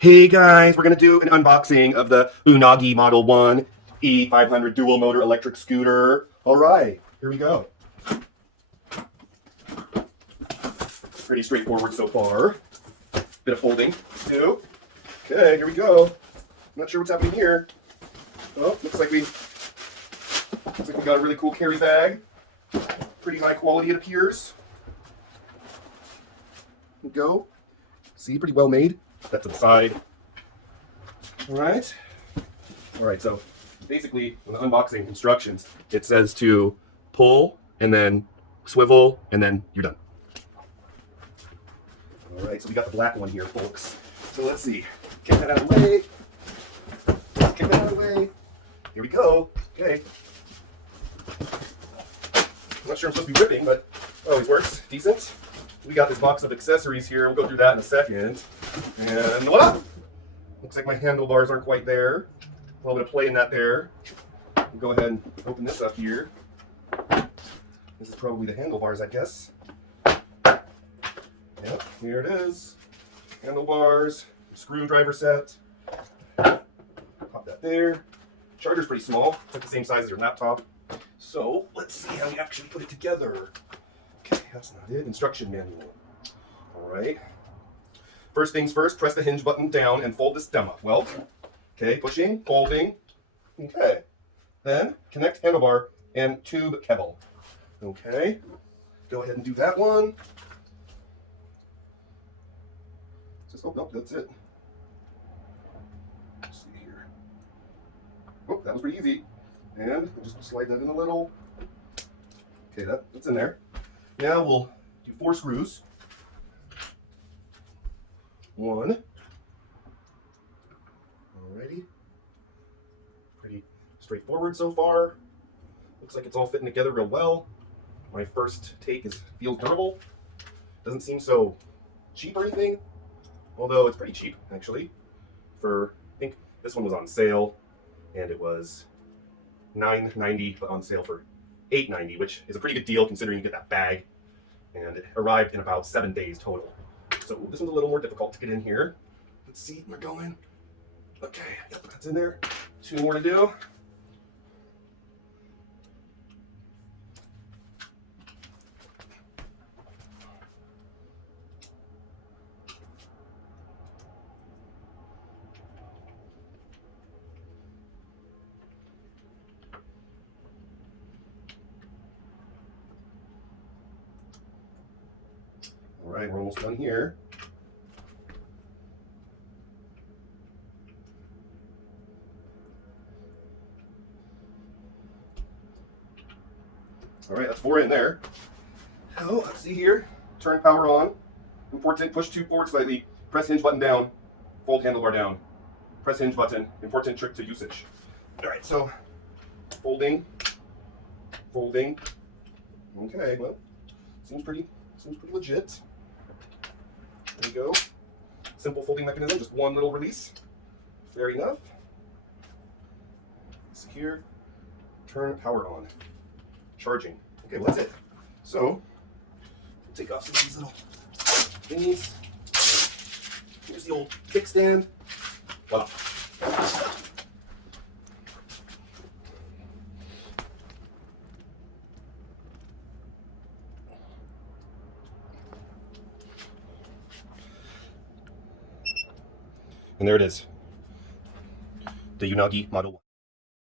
Hey guys, we're going to do an unboxing of the Unagi Model 1 E500 dual motor electric scooter. All right, here we go. Pretty straightforward so far. Bit of folding too. Okay, here we go. Not sure what's happening here. Oh, looks like we got a really cool carry bag. Pretty high quality it appears. Here we go. See, pretty well made. That's to the side. All right, so basically, in the unboxing instructions, it says to pull and then swivel and then you're done. All right, so we got the black one here, folks. So let's see. Get that out of the way. Get that out of the way. Here we go. Okay. I'm not sure I'm supposed to be ripping, but it always works. Decent. We got this box of accessories here. We'll go through that in a second. And voila! Looks like my handlebars aren't quite there. A little bit of play in that there. We'll go ahead and open this up here. This is probably the handlebars, I guess. Yep, here it is. Handlebars, screwdriver set. Pop that there. Charger's pretty small. It's like the same size as your laptop. So let's see how we actually put it together. Okay, that's not it. Instruction manual. All right. First things first, press the hinge button down and fold the stem up. Well, okay, pushing, holding. Okay. Then connect handlebar and tube kettle. Okay. Go ahead and do that one. Just, oh, nope, that's it. Let's see here. Oh, that was pretty easy. And just slide that in a little. Okay, that's in there. Now we'll do 4 screws. 1. Alrighty. Pretty straightforward so far. Looks like it's all fitting together real well. My first take feels durable. Doesn't seem so cheap or anything. Although it's pretty cheap, actually. I think this one was on sale, and it was $9.90, but on sale for $8.90, which is a pretty good deal considering you get that bag. And it arrived in about 7 days total. So this one's a little more difficult to get in here. Let's see, we're going. Okay, yep, that's in there. 2 more to do. All right, we're almost done here. All right, that's 4 in there. Oh, let's see here. Turn power on. Important, push tube forward slightly. Press hinge button down. Fold handlebar down. Press hinge button. Important trick to usage. All right, so folding. Okay, well, seems pretty legit. There you go. Simple folding mechanism, just one little release. Fair enough. Secure. Turn power on. Charging. Okay, well that's it. So, take off some of these little thingies. Here's the old kickstand. Voila. And there it is. The Unagi Model 1.